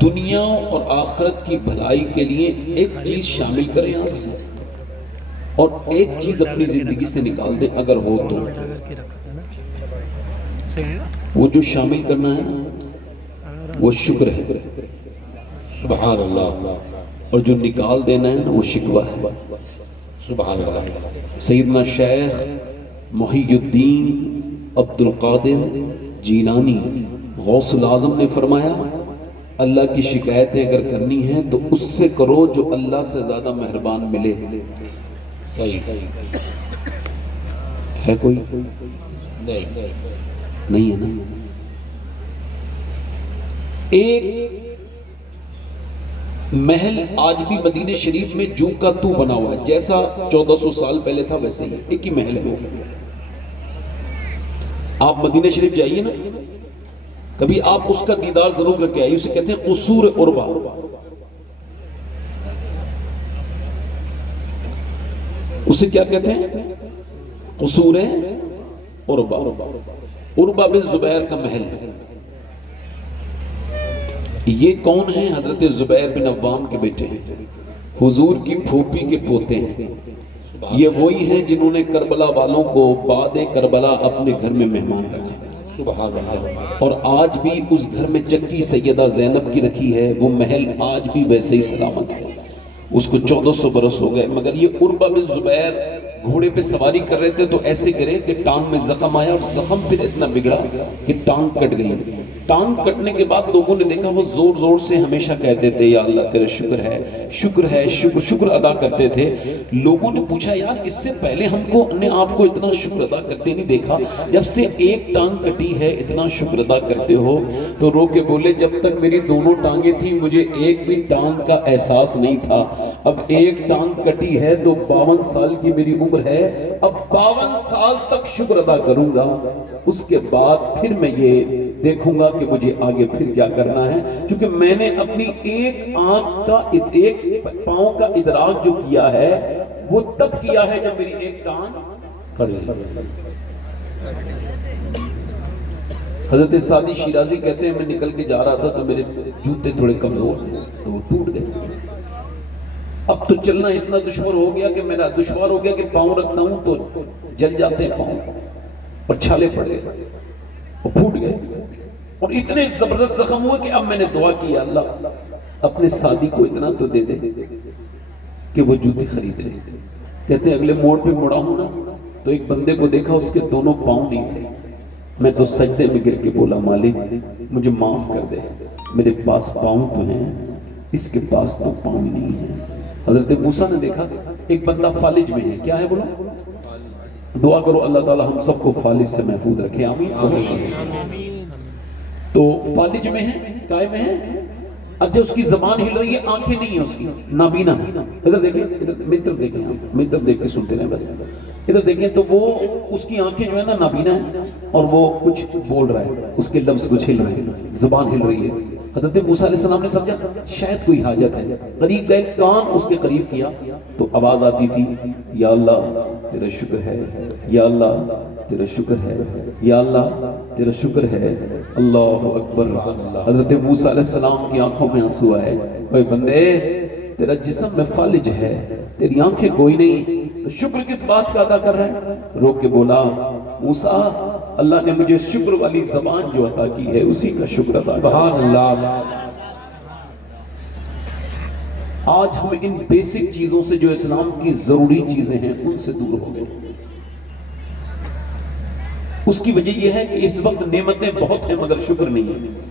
دنیا اور آخرت کی بھلائی کے لیے ایک چیز شامل کریں آج سے، اور ایک چیز اپنی زندگی سے نکال دیں اگر ہو تو۔ وہ جو شامل کرنا ہے نا وہ شکر ہے، سبحان اللہ، اور جو نکال دینا ہے نا وہ شکوہ ہے، سبحان اللہ۔ سیدنا شیخ محی الدین عبد القادر جیلانی غوث العظم نے فرمایا اللہ کی شکایتیں اگر کرنی ہیں تو اس سے کرو جو اللہ سے زیادہ مہربان ملے۔ ہے کوئی؟ نہیں ہے نا۔ ایک محل آج بھی مدینہ شریف میں جو کا تو بنا ہوا ہے، جیسا 1400 سال پہلے تھا ویسے ہی ایک ہی محل ہے۔ آپ مدینہ شریف جائیے نا، کبھی آپ اس کا دیدار ضرور کر کے آئیے، اسے کہتے ہیں قصور عربہ۔ اسے کیا کہتے ہیں؟ قصور عربہ، عربہ بن زبیر کا محل۔ یہ کون ہیں؟ حضرت زبیر بن عوام کے بیٹے ہیں، حضور کی پھوپھی کے پوتے ہیں۔ یہ وہی ہیں جنہوں نے کربلا والوں کو بعد کربلا اپنے گھر میں مہمان رکھا، اور آج بھی اس گھر میں چکی سیدہ زینب کی رکھی ہے، وہ محل آج بھی ویسے ہی سلامت ہے۔ اس کو 1400 برس ہو گئے، مگر یہ عربہ بن زبیر گھوڑے پہ سواری کر رہے تھے تو ایسے گرے کہ ٹانگ میں زخم آیا، اور زخم پھر اتنا بگڑا کہ ٹانگ کٹ گئی۔ ٹانگ کٹنے کے بعد لوگوں نے دیکھا وہ زور زور سے ہمیشہ کہتے تھے یا اللہ تیرا شکر ہے، شکر ہے، شکر شکر ادا کرتے تھے۔ لوگوں نے پوچھا یار اس سے پہلے ہم کو نے آپ کو اتنا شکر ادا کرتے نہیں دیکھا، جب سے ایک ٹانگ کٹی ہے اتنا شکر ادا کرتے ہو؟ تو رو کے بولے جب تک میری دونوں ٹانگیں تھیں مجھے ایک بھی ٹانگ کا احساس نہیں تھا، اب ایک ٹانگ کٹی ہے تو 52 سال کی میری عمر ہے، اب 52 سال تک شکر ادا کروں گا، اس کے بعد پھر میں یہ دیکھوں گا کہ مجھے آگے پھر کیا کرنا ہے، کیونکہ میں نے اپنی ایک آنکھ کا ایک پاؤں کا ادراک جو کیا ہے وہ تب کیا ہے جب میری ایک ٹانگ کٹ گئی۔ حضرت سعدی شیرازی کہتے ہیں میں نکل کے جا رہا تھا تو میرے جوتے تھوڑے کمزور تھے تو وہ ٹوٹ گئے۔ اب تو چلنا اتنا دشوار ہو گیا کہ پاؤں رکھتا ہوں تو جل جاتے ہیں پاؤں، اور چھالے پڑ گئے اور پھوٹ گئے، اور اتنے زبردست زخم ہوئے کہ اب میں نے دعا کی اللہ اپنے سعدی کو اتنا تو دے دے کہ وہ جوتے خرید لے۔ کہتے ہیں اگلے موڑ پہ مڑا ہوں نا تو ایک بندے کو دیکھا اس کے دونوں پاؤں نہیں تھے، میں تو سجدے میں گر کے بولا مالک مجھے معاف کر دے، میرے پاس پاؤں تو ہیں اس کے پاس تو پاؤں نہیں ہیں۔ حضرت موسیٰ نے دیکھا ایک بندہ فالج میں ہے، کیا ہے بولا؟ دعا کرو اللہ تعالی ہم سب کو فالج سے محفوظ رکھے، آمین۔ تو فالج میں ہے، کائے میں ہے، اب جب اس کی زبان ہل رہی ہے آنکھیں نہیں ہیں اس کی، نابینا ہے۔ ادھر دیکھیں، میری طرف دیکھیں، میری طرف دیکھ کے سنتے رہیں بس، ادھر دیکھیں تو وہ اس کی آنکھیں جو ہے نا نابینا ہے، اور وہ کچھ بول رہا ہے، اس کے لفظ کچھ ہل رہے ہیں، زبان ہل رہی ہے۔ حضرت موسیٰ علیہ السلام نے سمجھا شاید کوئی حاجت ہے، قریب گئے، کان اس کے قریب کیا تو آواز آتی تھی یا اللہ تیرا شکر ہے، یا اللہ تیرا شکر ہے، یا اللہ تیرا شکر ہے، اللہ اکبر۔ حضرت موسیٰ علیہ السلام کی آنکھوں میں آنسو آئے، اے بندے تیرا جسم میں فالج ہے، تیری آنکھیں کوئی نہیں، تو شکر کس بات کا ادا کر رہے ہیں؟ رو کے بولا موسیٰ اللہ نے مجھے شکر والی زبان جو عطا کی ہے اسی کا شکر ادا کر۔ سبحان اللہ۔ آج ہم ان بیسک چیزوں سے جو اسلام کی ضروری چیزیں ہیں ان سے دور ہو گئے۔ اس کی وجہ یہ ہے کہ اس وقت نعمتیں بہت ہیں مگر شکر نہیں ہے۔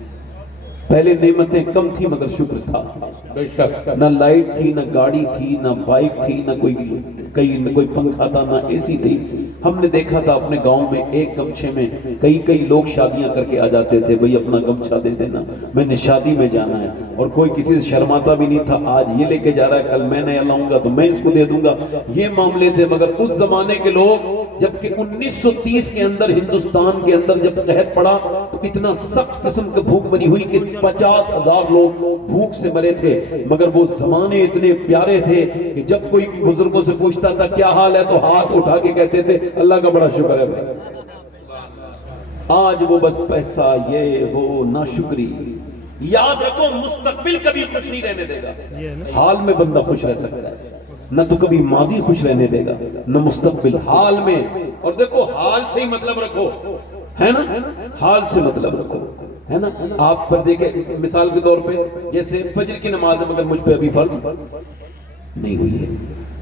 پہلے نعمتیں کم تھی مگر شکر تھا، نہ لائٹ تھی، نہ گاڑی تھی، نہ بائک تھی، نہ کوئی پنکھا تھا، نہ اے سی تھی۔ ہم نے دیکھا تھا اپنے گاؤں میں ایک گمچھے میں کئی لوگ شادیاں کر کے آ جاتے تھے، بھئی اپنا گمچھا دے دینا میں نے شادی میں جانا ہے، اور کوئی کسی سے شرماتا بھی نہیں تھا، آج یہ لے کے جا رہا ہے کل میں نیا لاؤں گا تو میں اس کو دے دوں گا، یہ معاملے تھے۔ مگر اس زمانے کے لوگ جبکہ 1930 کے اندر ہندوستان کے اندر جب قحط پڑا تو اتنا سخت قسم کا بھوک مری ہوئی کہ 50,000 لوگ بھوک سے مرے تھے، مگر وہ زمانے اتنے پیارے تھے کہ جب کوئی بزرگوں سے پوچھتا تھا کیا حال ہے تو ہاتھ اٹھا کے کہتے تھے اللہ کا بڑا شکر ہے بھائی۔ آج وہ بس پیسہ یہ وہ ناشکری. یاد رکھو مستقبل کبھی خوش نہیں رہنے دے گا. حال میں بندہ خوش رہ سکتا ہے, نہ تو کبھی ماضی خوش رہنے دے گا نہ مستقبل. حال میں, اور دیکھو حال سے ہی مطلب رکھو, ہے نا, حال سے مطلب رکھو, ہے نا. آپ پر دیکھیں مثال کے طور پہ جیسے فجر کی نماز مگر مجھ پہ ابھی فرض نہیں ہوئی ہے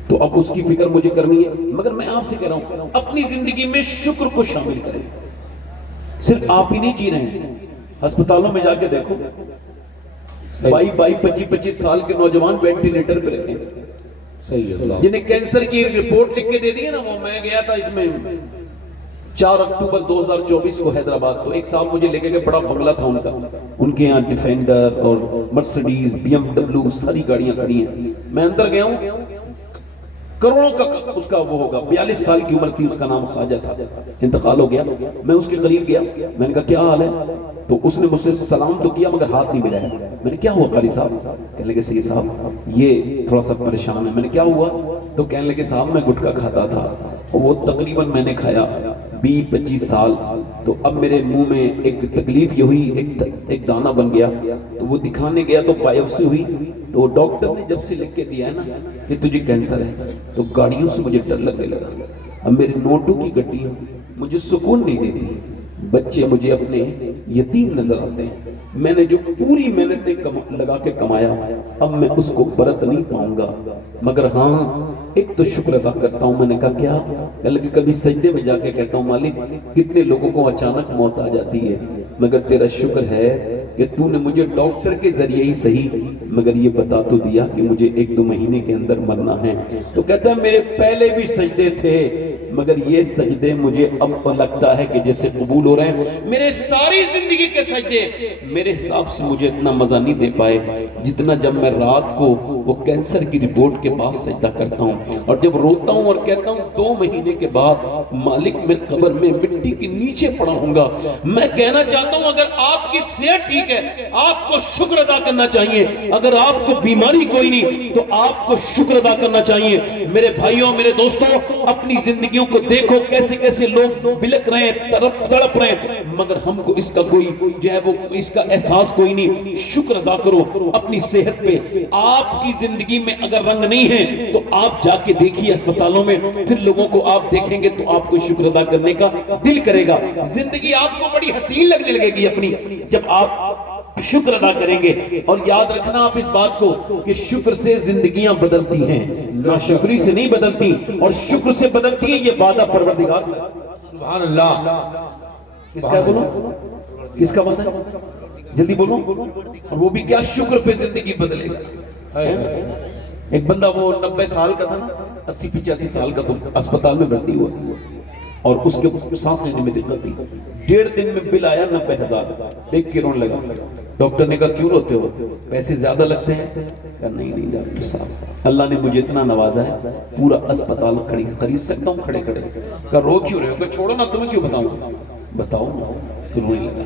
تو اب اس کی فکر مجھے کرنی ہے, مگر میں آپ سے کہہ رہا ہوں اپنی زندگی میں شکر کو شامل کریں. صرف آپ ہی نہیں جی رہے ہیں, ہسپتالوں میں جا کے دیکھو 22-25 سال کے نوجوان وینٹیلیٹر پہ رکھے ہیں, جنہیں کینسر کی رپورٹ لکھ کے دے دی ہے نا. وہ میں گیا تھا اس میں 4 اکتوبر 2024 کو حیدرآباد, تو ایک صاحب مجھے لے کے گئے, بڑا بنگلہ تھا ان کا, ان کے یہاں ڈیفینڈر اور مرسڈیز BMW ساری گاڑیاں کھڑی ہیں. میں اندر گیا ہوں, کروڑوں کا اس کا وہ ہوگا, 42 سال کی عمر تھی, اس کا نام خواجہ تھا, انتقال ہو گیا. میں اس کے قریب گیا, میں نے کہا کیا حال ہے, تو اس نے مجھ سے سلام تو کیا مگر ہاتھ نہیں ملایا. میں نے کیا ہوا قاری صاحب, کہنے لگے سید صاحب یہ تھوڑا سا پریشان ہے. میں نے کیا ہوا, تو کہنے لگے صاحب میں گٹکا کھاتا تھا اور وہ تقریباً میں نے کھایا 20-25 سال, تو اب میرے منہ میں ایک تکلیف یہ ہوئی, ایک دانہ بن گیا, تو وہ دکھانے گیا تو بایوپسی ہوئی, تو ڈاکٹر نے جب سے لکھ کے دیا ہے نا کہ تجھے کینسر ہے, تو گاڑیوں سے مجھے ڈر لگنے لگا. اب میرے نوٹوں کی گڈیاں مجھے سکون نہیں دیتی, بچے مجھے اپنے یتیم نظر آتے ہیں. میں نے جو پوری محنتیں لگا کے کمایا اب میں اس کو برت نہیں پاؤں گا, مگر ہاں ایک تو شکر ادا کرتا ہوں. میں نے کہا کیا, کہ کبھی سجدے میں جا کے کہتا ہوں مالک کتنے لوگوں کو اچانک موت آ جاتی ہے, مگر تیرا شکر ہے کہ تو نے مجھے ڈاکٹر کے ذریعے ہی صحیح مگر یہ بتا تو دیا کہ مجھے 1-2 مہینے کے اندر مرنا ہے. تو کہتا ہے میرے پہلے بھی سجدے تھے مگر یہ سجدے مجھے اب لگتا ہے کہ جیسے قبول ہو رہے ہیں. میرے ساری زندگی کے سجدے میرے حساب سے مجھے اتنا مزہ نہیں دے پائے جتنا جب میں رات کو وہ کینسر کی رپورٹ کے بعد سجدہ کرتا ہوں, اور جب روتا ہوں اور کہتا ہوں 2 مہینے کے بعد مالک میں قبر میں مٹی کے نیچے پڑا ہوں گا. میں کہنا چاہتا ہوں اگر آپ کی صحت ٹھیک ہے آپ کو شکر ادا کرنا چاہیے, اگر آپ کو بیماری کوئی نہیں تو آپ کو شکر ادا کرنا چاہیے. میرے بھائیوں میرے دوستوں اپنی زندگیوں کو دیکھو کیسے کیسے لوگ بلک رہے ہیں, تڑپ رہے ہیں, مگر ہم کو اس کا کوئی جو ہے وہ اس کا احساس کوئی نہیں. شکر ادا کرو اپنی صحت پہ. آپ کی زندگی میں اگر رنگ نہیں ہے تو آپ جا کے دیکھیے اسپتالوں میں, پھر لوگوں کو آپ دیکھیں گے تو آپ کو شکر ادا کرنے کا دل کرے گا. زندگی آپ کو بڑی حسین لگنے لگے گی اپنی جب آپ شکر ادا کریں گے. اور یاد رکھنا آپ اس بات کو کہ شکر سے زندگیاں بدلتی ہیں, ناشکری سے نہیں بدلتی, اور شکر سے بدلتی ہیں یہ وعدہ پروردگار. سبحان اللہ. کس کا بولو, کس کا وعدہ, جلدی بولو. اور وہ بھی کیا, شکر پہ زندگی بدلے گا. ایک بندہ وہ 90 سال کا تھا نا, 80-85 سال کا, تو اسپتال میں بھرتی ہوا اور اس کے سانس لینے میں دقت تھی. 1.5 دن میں بل آیا 90,000. دیکھ کے رونے لگا. ڈاکٹر نے کہا کیوں روتے ہو, پیسے زیادہ لگتے ہیں؟ کہا نہیں ڈاکٹر صاحب اللہ نے مجھے اتنا نوازا ہے پورا اسپتال خرید سکتا ہوں کھڑے کھڑے. کہا رو کیوں رہے ہو, کہ چھوڑو نا تمہیں کیوں بتاؤں, بتاؤ. رونے لگا.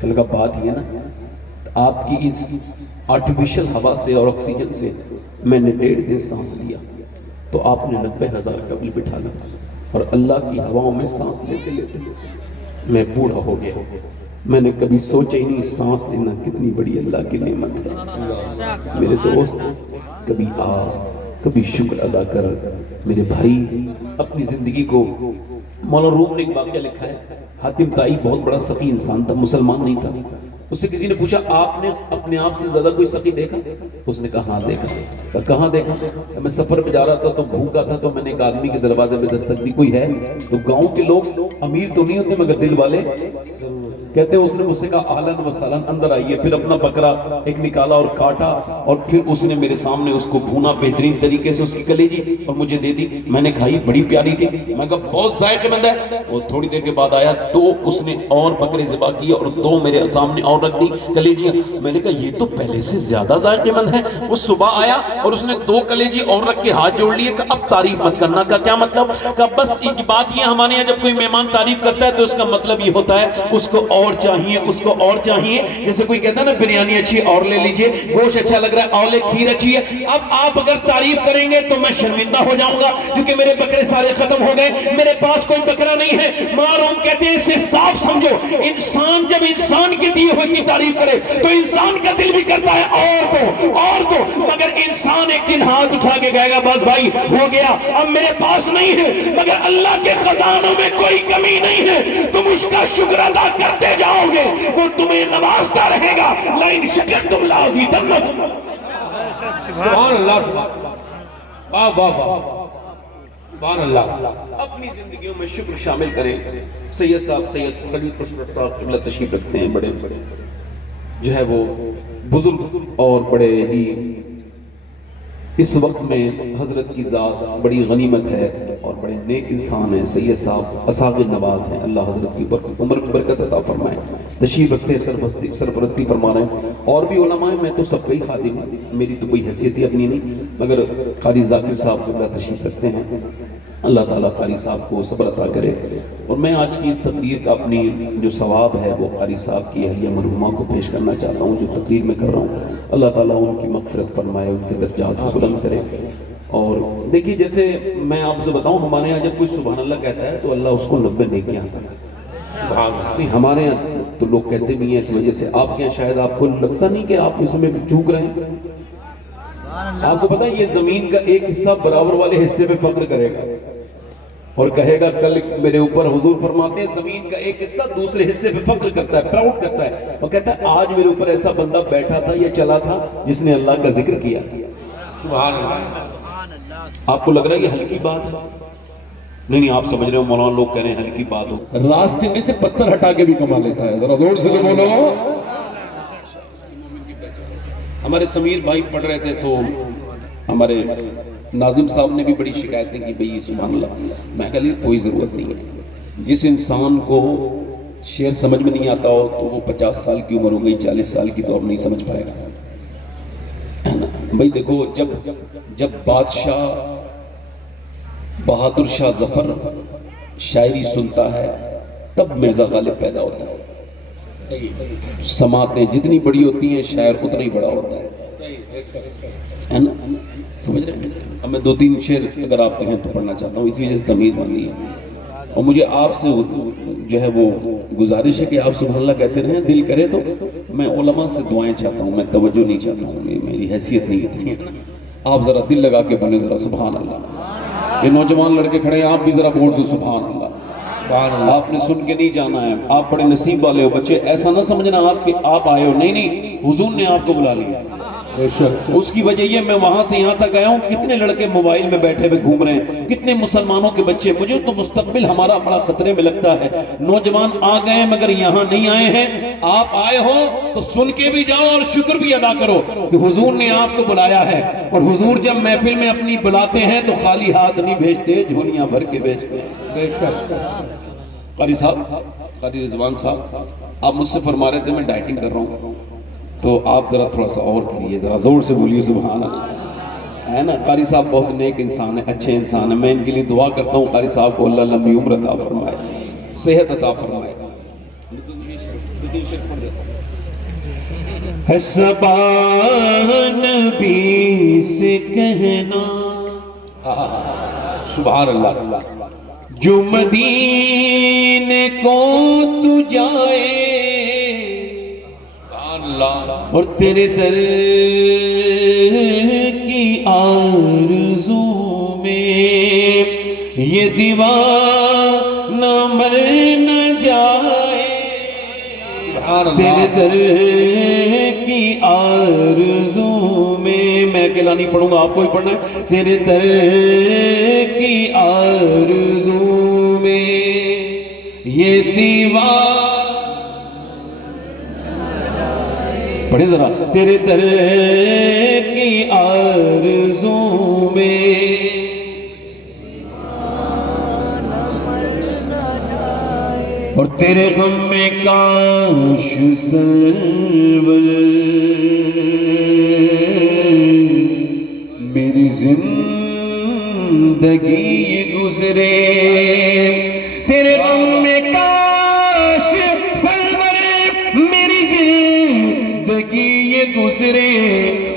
چل کہا بات یہ نا آپ کی اس آرٹیفیشل ہوا سے اور آکسیجن سے میں نے 1.5 دن سانس لیا تو آپ نے 90,000 کا بل بٹھا لیا, اور اللہ کی ہواؤں میں سانس لیتے لیتے میں بوڑھا ہو گیا. میں نے کبھی سوچا ہی نہیں سانس لینا کتنی بڑی اللہ کی نعمت ہے. میرے دوست کبھی شکر ادا کر. میرے بھائی اپنی زندگی کو, مولانا روم نے ایک واقعہ لکھا ہے, حاتم طائی بہت بڑا سخی انسان تھا, مسلمان نہیں تھا. اس سے کسی نے پوچھا آپ نے اپنے آپ سے زیادہ کوئی سخی دیکھا؟ اس نے کہا ہاں دیکھا. کہاں دیکھا؟ میں سفر پہ جا رہا تھا تو بھوکا تھا, تو میں نے ایک آدمی کے دروازے پہ دستک دی, کوئی ہے؟ تو گاؤں کے لوگ امیر تو نہیں ہوتے مگر دل والے, کہتے ہیں اس نے مجھ سے کہا اہلاً و سہلاً اندر آئیے. پھر اپنا بکرا ایک نکالا اور کاٹا, اور پھر اس نے میرے سامنے اس کو بھونا بہترین طریقے سے, اس کی کلیجی, اور مجھے دے دی. میں نے کھائی, بڑی پیاری تھی. میں کہا بہت ذائقے مند ہے. وہ تھوڑی دیر کے بعد آیا تو اس نے اور بکرے ذبح کیے اور 2 میرے سامنے اور رکھ دی کلیجیاں. میں نے کہا یہ تو پہلے سے زیادہ ذائقے مند ہے. وہ صبح آیا اور اس نے 2 کلیجی اور رکھ کے ہاتھ جوڑ لیے کہ اب تعریف مت کرنا. کا کیا مطلب؟ کہ بس ایک بات یہ ہمارے یہاں جب کوئی مہمان تعریف کرتا ہے تو اس کا مطلب یہ ہوتا ہے اس کو اور چاہیے، اس کو اور چاہیے. جیسے کوئی کہتا ہے نا بریانی اچھی اور لے لیجئے، گوشت اچھا لگ رہا ہے اور لے، کھیر اچھی ہے. اب آپ اگر تعریف کریں گے تو میں شرمندہ ہو جاؤں گا کیونکہ میرے بکرے سارے ختم ہو گئے، میرے پاس کوئی بکرا نہیں ہے. معلوم کہتے ہیں اسے صاف سمجھو، انسان جب انسان کے دیے ہوئے کی تعریف کرے تو انسان کا دل بھی کرتا ہے اور دو، مگر انسان ایک دن ہاتھ اٹھا کے کہے گا بس بھائی ہو گیا، اب میرے پاس نہیں ہے. مگر اللہ کے خزانوں میں کوئی کمی نہیں ہے، تم اس کا شکر ادا کرتے جاؤ گے، وہ تمہیں نوازتا رہے گا. لئن شکرتم لازیدنکم. سبحان اللہ. واہ واہ واہ. سبحان اللہ. اپنی زندگیوں میں شکر شامل کریں. سید صاحب سید خلیل پشمرتا قبلہ تشریف رکھتے ہیں، بڑے بڑے جو ہے وہ بزرگ اور بڑے ہی اس وقت میں حضرت کی ذات بڑی غنیمت ہے اور بڑے نیک انسان ہیں. سید صاحب اساغ نواز ہیں، اللہ حضرت کی عمر میں برکت عطا فرمائے. تشریف رکھتے ہیں، سرپرستی فرما رہے ہیں. اور بھی علماء ہیں، میں تو سب کا ہی خادم ہوں، میری تو کوئی حیثیت ہی اپنی نہیں. مگر قاری ذاکر صاحب قبلہ تشریف رکھتے ہیں. اللہ تعالیٰ قاری صاحب کو صبر عطا کرے. اور میں آج کی اس تقریر کا اپنی جو ثواب ہے وہ قاری صاحب کی اہلیہ مرحومہ کو پیش کرنا چاہتا ہوں جو تقریر میں کر رہا ہوں. اللہ تعالیٰ ان کی مغفرت فرمائے، ان کے درجات کو بلند کرے. اور دیکھیے جیسے میں آپ سے بتاؤں، ہمارے ہاں جب کوئی سبحان اللہ کہتا ہے تو اللہ اس کو 90 نیکیاں عطا کرتا ہے. نہیں ہمارے یہاں تو لوگ کہتے بھی ہیں اس وجہ سے. آپ کے یہاں شاید آپ کو لگتا نہیں کہ آپ اس میں چوک رہے ہیں. آپ کو پتہ ہے یہ زمین کا ایک حصہ برابر والے حصے پہ فخر کرے گا اور کہے گا کل میرے اوپر. حضور فرماتے ہیں زمین کا ایک حصہ دوسرے حصے پہ فخر کرتا ہے، پراؤڈ کرتا ہے اور کہتا ہے آج میرے اوپر ایسا بندہ بیٹھا تھا یا چلا تھا جس نے اللہ کا ذکر کیا. سبحان اللہ. آپ کو لگ رہا ہے یہ ہلکی بات ہے؟ نہیں آپ سمجھ رہے ہو مولانا لوگ کہہ رہے ہیں ہلکی بات ہو. راستے میں سے پتھر ہٹا کے بھی کما لیتا ہے. ذرا زور سے تو بولو. ہمارے سمیر بھائی پڑھ رہے تھے تو ہمارے ناظم صاحب نے بھی بڑی شکایتیں کی بھئی سبحان اللہ. میں کہا کوئی ضرورت نہیں ہے. جس انسان کو شعر سمجھ میں نہیں آتا ہو تو وہ 50 سال کی عمر ہو گئی، 40 سال کی تو اب نہیں سمجھ پائے گا. بھئی دیکھو جب بادشاہ بہادر شاہ ظفر شاعری سنتا ہے تب مرزا غالب پیدا ہوتا ہے. سماعتیں جتنی بڑی ہوتی ہیں شاعر اتنا ہی بڑا ہوتا ہے نا. سمجھ رہے ہیں؟ اب میں 2-3 شعر اگر آپ کہیں تو پڑھنا چاہتا ہوں، اس وجہ سے تمہید بنی ہے. اور مجھے آپ سے جو ہے وہ گزارش ہے کہ آپ سبحان اللہ کہتے رہیں. دل کرے تو میں علماء سے دعائیں چاہتا ہوں، میں توجہ نہیں چاہتا ہوں، میری حیثیت نہیں اتنی ہے. آپ ذرا دل لگا کے بولیں ذرا سبحان اللہ. یہ نوجوان لڑکے کھڑے ہیں، آپ بھی ذرا بول دو سبحان اللہ. آپ نے سن کے نہیں جانا ہے، آپ بڑے نصیب والے ہو بچے. ایسا نہ سمجھنا آپ آئے ہو، نہیں حضور نے آپ کو بلا لیا. اس کی وجہ یہ میں وہاں سے یہاں تک آیا ہوں. کتنے لڑکے موبائل میں بیٹھے ہوئے گھوم رہے ہیں، کتنے مسلمانوں کے بچے. مجھے تو مستقبل ہمارا بڑا خطرے میں لگتا ہے. نوجوان آ گئے مگر یہاں نہیں آئے ہیں. آپ آئے ہو تو سن کے بھی جاؤ اور شکر بھی ادا کرو کہ حضور نے آپ کو بلایا ہے. اور حضور جب محفل میں اپنی بلاتے ہیں تو خالی ہاتھ نہیں بھیجتے، جھولیاں بھر کے بھیجتے ہیں. قاری صاحب، قاری رضوان صاحب، آپ مجھ سے فرما رہے تھے میں ڈائٹنگ کر رہا ہوں تو آپ ذرا تھوڑا سا اور کریے، ذرا زور سے بولیے سبحان اللہ. ہے نا قاری صاحب بہت نیک انسان ہیں، اچھے انسان ہیں. میں ان کے لیے دعا کرتا ہوں قاری صاحب کو اللہ لمبی عمر عطا فرمائے، صحت عطا فرمائے. نبی سے کہنا سبحان اللہ. جو مدینے کو تو جائے اور تیرے در کی آرزو میں یہ دیوانہ مر نہ جائے. تیرے در کی آرزو میں اکیلا نہیں پڑھوں گا، آپ کو ہی پڑھنا ہے. تیرے در کی آرزو میں یہ دیوانہ پڑھیں ذرا. تیرے در کی آرزو میں اور تیرے غم میں کاش سرور میری زندگی گزرے تیرے غم میں، کاش سرور میری زندگی یہ گزرے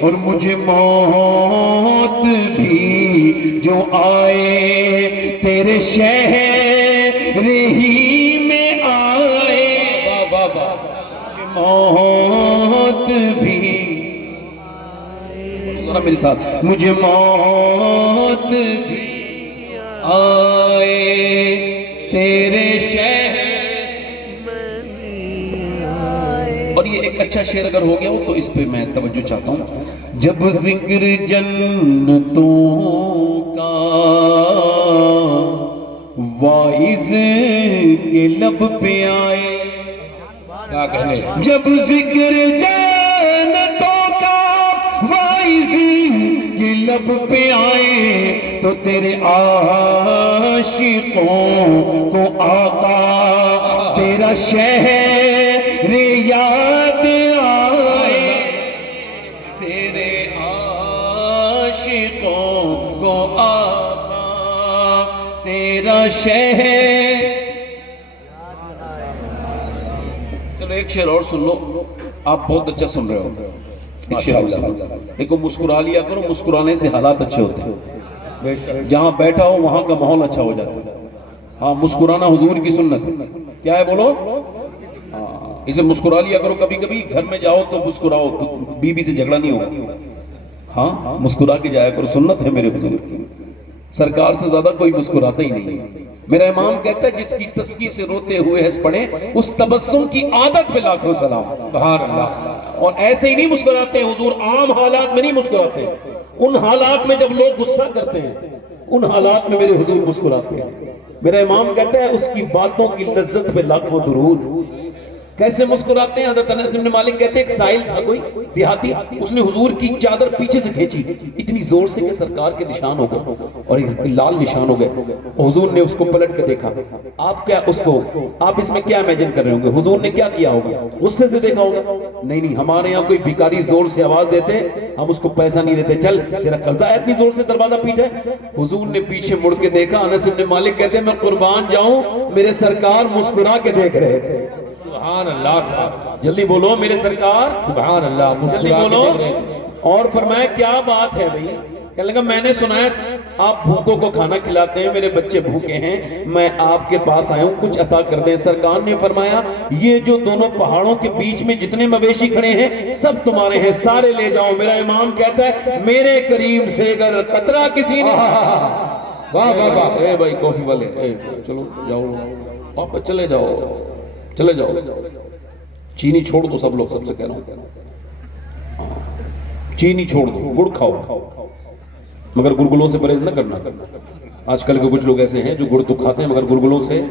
اور مجھے موت بھی جو آئے تیرے شہر ہی میں آئے، موت بھی ذرا میرے ساتھ، مجھے موت بھی آئے تیرے شہر۔ اور یہ ایک اچھا شعر اگر ہو گیا ہو تو اس پہ میں توجہ چاہتا ہوں۔ جب ذکر جنتوں کا واعظ کے لب پہ آئے، کیا کہنے، جب ذکر جنتوں کا واعظ کے لب پہ آئے تو تیرے عاشقوں کو آقا تیرا شہر یاد آئے، تیرے عاشقوں کو آقا تیرا شہر۔ چلو ایک شعر اور سن لو، آپ بہت اچھا سن رہے ہو۔ ایک شعر اور سن لو۔ دیکھو مسکرا لیا کرو، مسکرانے سے حالات اچھے ہوتے ہیں، جہاں بیٹھا ہو وہاں کا ماحول اچھا ہو جاتا ہے۔ ہاں مسکرانا حضور کی سنت ہے، کیا ہے بولو؟ اسے مسکرا لیا کرو، کبھی کبھی گھر میں جاؤ تو مسکراؤ، تو بیوی سے جھگڑا نہیں ہوگا۔ ہاں مسکرا کے جایا کرو، سنت ہے میرے حضور کی، سرکار سے زیادہ کوئی مسکراتا ہی نہیں ہے۔ میرا امام کہتا ہے جس کی تسکی سے روتے ہوئے ہنس پڑے اس تبسم کی عادت پہ لاکھوں سلام۔ سبحان اللہ۔ اور ایسے ہی نہیں مسکراتے ہیں حضور، عام حالات میں نہیں مسکراتے، ان حالات میں جب لوگ غصہ کرتے ہیں ان حالات میں میرے حضور مسکراتے ہیں۔ میرا امام کہتا ہے اس کی باتوں کی لذت پہ لاکھوں درود۔ کیسے مسکراتے ہیں؟ حضرت انس بن مالک کہتے ہیں ایک سائل تھا کوئی دیہاتی، اس نے حضور کی چادر پیچھے سے کھینچی اتنی زور سے کہ سرکار کے نشان ہو گئے اور ایک لال نشان ہو گئے۔ حضور نے اس کو پلٹ کے دیکھا، آپ کیا اس کو، آپ اس میں کیا امیجن کر رہے ہوں گے؟ حضور نے کیا کیا ہوگا؟ غصے سے دیکھا ہوگا؟ نہیں، ہمارے یہاں کوئی بھکاری زور سے آواز دیتے ہم اس کو پیسہ نہیں دیتے، چل تیرا قرضہ ہے، اتنی زور سے دروازہ پیٹا ہے۔ حضور نے پیچھے مڑ کے دیکھا، انس بن مالک کہتے ہیں میں قربان جاؤں میرے سرکار مسکرا کے دیکھ رہے تھے۔ سبحان اللہ، جلدی بولو میرے سرکار، سبحان اللہ، جلدی بولو۔ اور فرمایا کیا بات ہے بھئی؟ کہنے لگا میں نے سنا ہے آپ بھوکوں کو کھانا کھلاتے ہیں، میرے بچے بھوکے ہیں، میں آپ کے پاس آیا ہوں، کچھ عطا کر دیں۔ سرکار نے فرمایا یہ جو دونوں پہاڑوں کے بیچ میں جتنے مویشی کھڑے ہیں سب تمہارے ہیں، سارے لے جاؤ۔ میرا امام کہتا ہے میرے کریم سے اگر قطرہ کسی نے، واہ واہ واہ، اے بھائی کافی والے، چلو جاؤ واپس چلے جاؤ، چلے جاؤ، چینی چھوڑ دو سب لوگ، سب سے کہہ رہا ہوں چینی چھوڑ دو، گڑ کھاؤ، مگر گلگلوں سے پرہیز نہ کرنا۔ آج کل کے کچھ لوگ ایسے ہیں جو گڑ تو کھاتے ہیں مگر گلگلوں سے،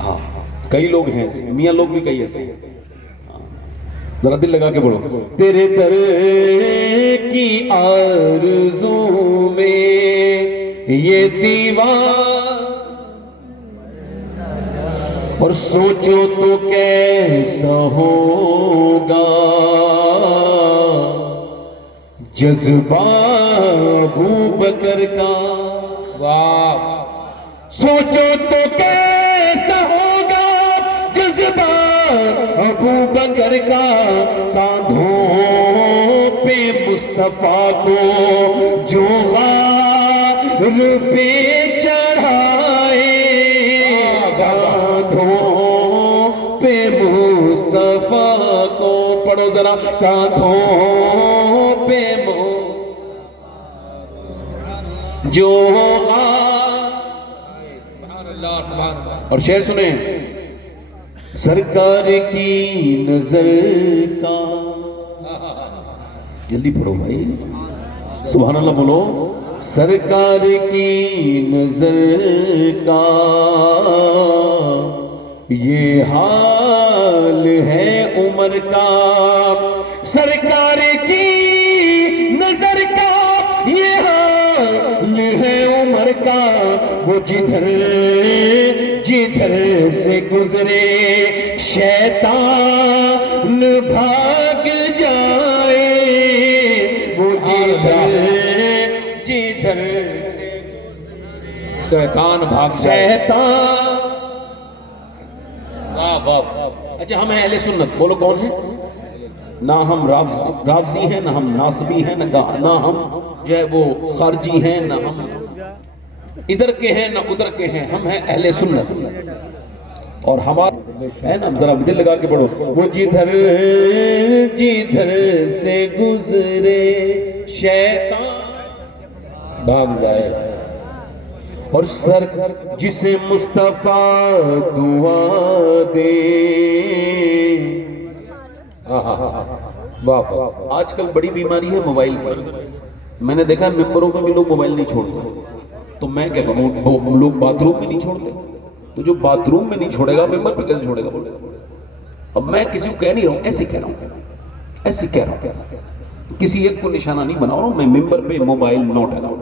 ہاں کئی لوگ ہیں ایسے، میاں لوگ بھی کئی ایسے ہیں۔ ذرا دل لگا کے بولو، تیرے در کی آرزو میں یہ دیوان، اور سوچو تو کیسا ہوگا جذبہ ابو بکر کا، واہ، سوچو تو کیسا ہوگا جذبہ ابو بکر کا، کاندھوں پہ مصطفیٰ کو جو غار پہ چڑھائے، کاندھوں پہ مصطفیٰ کو، پڑھو ذرا، کاندھوں پہ جو اور شعر سنیں، سرکار کی نظر کا، جلدی پڑھو بھائی، سبحان اللہ بولو، سرکار کی نظر کا یہ حال ہے عمر کا، سرکار کی نظر کا یہ حال ہے عمر کا، وہ جدھر جدھر سے گزرے شیطان بھاگ جائے، وہ جدھر جدھر شیطان بھاگ جائے شیطان. واہ واہ اچھا ہم ہیں اہل سنت، بولو کون ہیں؟ نہ ہم رافضی ہیں، نہ ہم ناصبی ہیں، نہ ہم جو ہے وہ خارجی ہیں، نہ ہم ادھر کے ہیں نہ ادھر کے ہیں، ہم ہیں اہل سنت. اور ہمارا ہے نا، ذرا دل لگا کے پڑھو، وہ جدھر سے گزرے شیطان بھاگ جائے اور سر جسے مصطفیٰ دعا دے. واہ واہ آج کل بڑی بیماری ہے موبائل کی. میں نے دیکھا ممبروں میں بھی لوگ موبائل نہیں چھوڑتے، تو میں کیا کروں، وہ لوگ باتھ روم میں نہیں چھوڑتے، تو جو باتھ روم میں نہیں چھوڑے گا ممبر پہ کیسے چھوڑے گا؟ بولے اب میں کسی کو کہہ نہیں رہا ہوں، ایسے کہہ رہا ہوں، ایسے کہہ رہا ہوں، کسی ایک کو نشانہ نہیں بنا رہا ہوں. میں ممبر پہ موبائل نوٹ الاؤڈ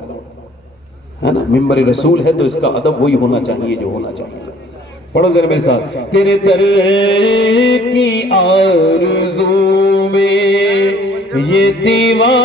ہے نا، ممبر رسول ہے تو اس کا ادب وہی ہونا چاہیے جو ہونا چاہیے. پڑھو ذرا میرے ساتھ، تیرے در کی آرزو میں یہ دیوان